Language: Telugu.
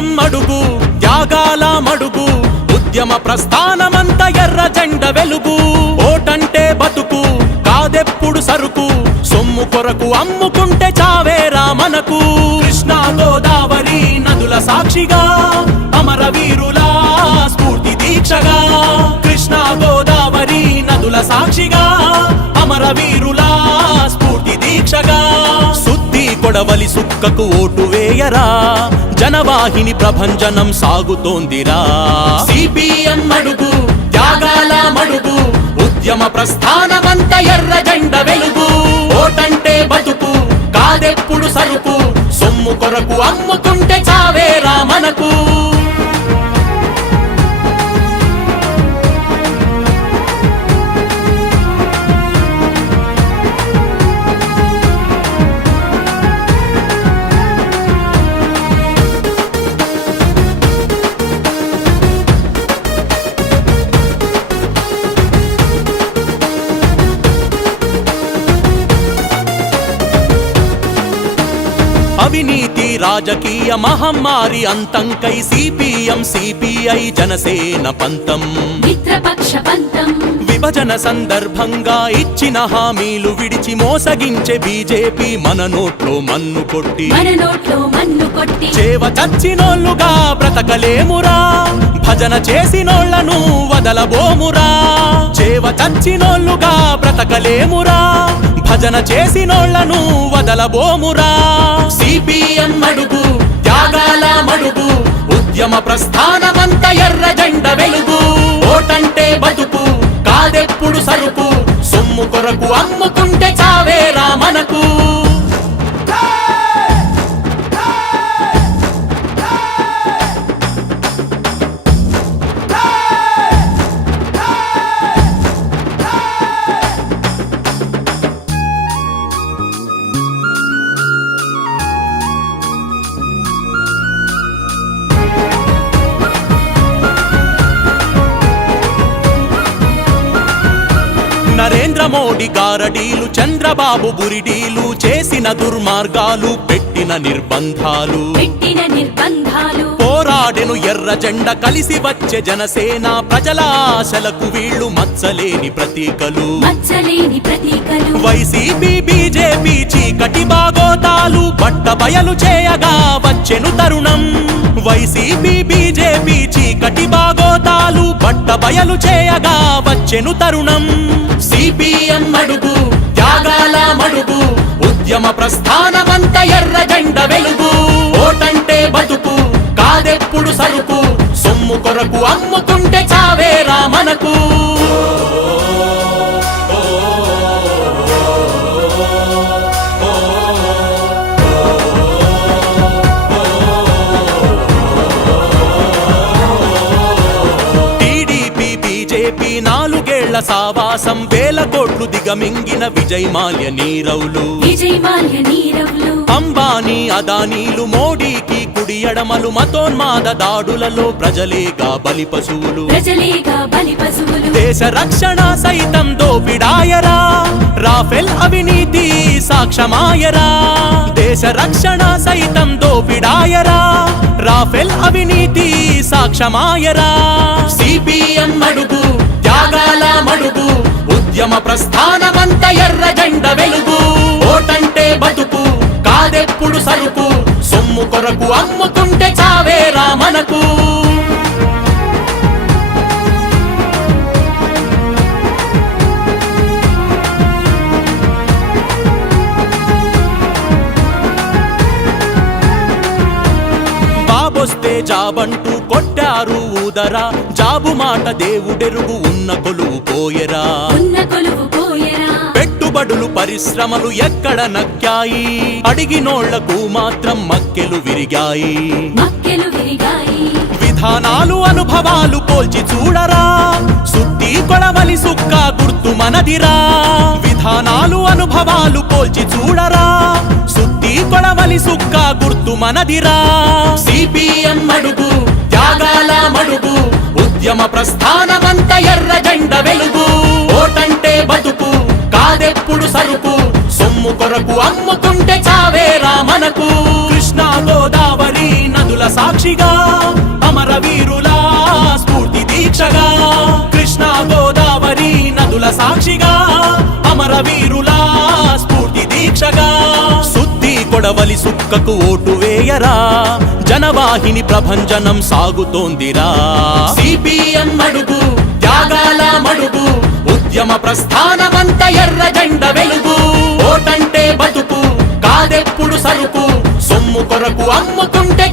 అడుగు త్యాగాల మడుగు ఉద్యమ ప్రస్థానమంత ఎర్ర జెండ వెలుగు. ఓటంటే బతుకు కాదెప్పుడు సరుకు సొమ్ము కొరకు అమ్ముకుంటే చావేరా మనకు. కృష్ణా గోదావరి నదుల సాక్షిగా అమరవీరుల స్ఫూర్తి దీక్షగా. కృష్ణా గోదావరి నదుల సాక్షిగా అమరవీరుల స్ఫూర్తి దీక్షగా. శుద్ధి కొడవలి సుక్కకు ఓటు వేయరా. జనవాహిని ప్రభంజనం సాగుతోందిరా. సిపిఎం అడుగు త్యాగాల మడుగు ఉద్యమ ప్రస్థానమంత ఎర్ర జెండ వెలుగు. ఓటంటే బతుకు కాదెప్పుడు సరుకు సొమ్ము కొరకు అమ్ముకుంటే చావేరా మనకు. అవినీతి రాజకీయ మహమ్మారి అంతంకై సిపిఎం సిపిఐ జనసేన పంతం. మిత్రపక్ష పంతం. విభజన సందర్భంగా ఇచ్చిన హామీలు విడిచి మోసగించే బీజేపీ మన నోట్లో మన్ను కొట్టి. మన నోట్లో మన్ను కొట్టి. చేవ చచ్చినోళ్ళుగా బ్రతకలేమురా? భజన చేసినోళ్ళను వదలబోమురా? చేవ చచ్చినోళ్ళుగా బ్రతకలేమురా? భజన చేసినోళ్ళను వదలబోమురా. సిపిఎం అడుగు త్యాగాల మడుగు ఉద్యమ ప్రస్థానమంత ఎర్ర జెండ వెలుగు. ఓటంటే బతుకు కాదెప్పుడు సరుకు సొమ్ము కొరకు అమ్ముకుంటే చావేరా మనకు. నరేంద్ర మోడీ గారడీలు చంద్రబాబు బురిడీలు చేసిన దుర్మార్గాలు పెట్టిన నిర్బంధాలు. పెట్టిన నిర్బంధాలు. పోరాడెను ఎర్ర జెండ కలిసి వచ్చే జనసేన ప్రజల ఆశలకు వీళ్ళు మచ్చలేని ప్రతీకలు. మచ్చలేని ప్రతీకలు. వైసీపీ బీజేపీ చీకటి బాగోతాలు బట్ట బయలు చేయగా వచ్చెను తరుణం. వైసీపీ బీజేపీ చీకటి బాగోతాలు బట్ట బయలు చేయగా వచ్చెను తరుణం. సిపిఎం అడుగు త్యాగాల మడుగు ఉద్యమ ప్రస్థానమంత ఎర్ర జెండ వెలుగు. ఓటంటే బతుకు కాదెప్పుడు సరుకు సొమ్ము కొరకు అమ్ముకుంటే చావేరా మనకు. సావాసం వేల కోట్లు దిగమింగిన విజయ్ మాల్య నీరవులు. అంబానీ అదానీలు మోడీకి కుడి ఎడమలు మతోన్మాద దాడులలో ప్రజలేగా బలి పశువులు. ప్రజలేగా బలి పశువులు. దేశ రక్షణ సైతం దోపిడాయరా. రాఫెల్ అవినీతి సాక్ష్యమాయరా. దేశ రక్షణ సైతం దోపిడాయరా. రాఫెల్ అవినీతి సాక్ష్యమాయరా. సిపిఎం అడుగు త్యాగాల మడుగు ఉద్యమ ప్రస్థానమంత ఎర్ర జెండ వెలుగు. ఓటంటే బతుకు కాదెప్పుడు సరుకు సొమ్ము కొరకు అమ్ముకుంటే చావేరా మనకు. బాబొస్తే జాబంటూ కొట్టారు ఊదరా జాబు మాట దేవుడెరుగు ఉన్న కొలువు పోయరా. పెట్టుబడులు పరిశ్రమలు ఎక్కడ నక్కాయి? అడిగినోళ్ళకు మాత్రం మక్కెలు విరిగాయి. మక్కెలు విరిగాయి. విధానాలు అనుభవాలు పోల్చి చూడరా. సుత్తి కొడవలి సుక్క గుర్తు మనదిరా. విధానాలు అనుభవాలు పోల్చి చూడరా. సుత్తి కొడవలి సుక్క గుర్తు మనదిరా. సిపిఎం అడుగు. త్యాగాల మడుగు ఉద్యమ ప్రస్థానమంత ఎర్ర జెండ వెలుగు. ఓటంటే బతుకు కాదెప్పుడు సరుకు. సొమ్ము కొరకు అమ్ముకుంటే చావేరా మనకు. కృష్ణా గోదావరి నదుల సాక్షిగా అమర వీరులా స్ఫూర్తి దీక్షగా. కృష్ణా గోదావరి నదుల సాక్షిగా అమర వీరులా స్ఫూర్తి దీక్షగా. సుద్ది కొడవలి సుక్కకు ఓటు వేయరా. జనవాహిని ప్రభంజనం సాగుతోందిరా. సిపిఎం మడుగు త్యాగాల మడుగు ఉద్యమ ప్రస్థానమంత ఎర్ర జెండ వెలుగు. ఓటంటే బతుకు కాదెప్పుడు సరుకు సొమ్ము కొరకు అమ్ముకుంటే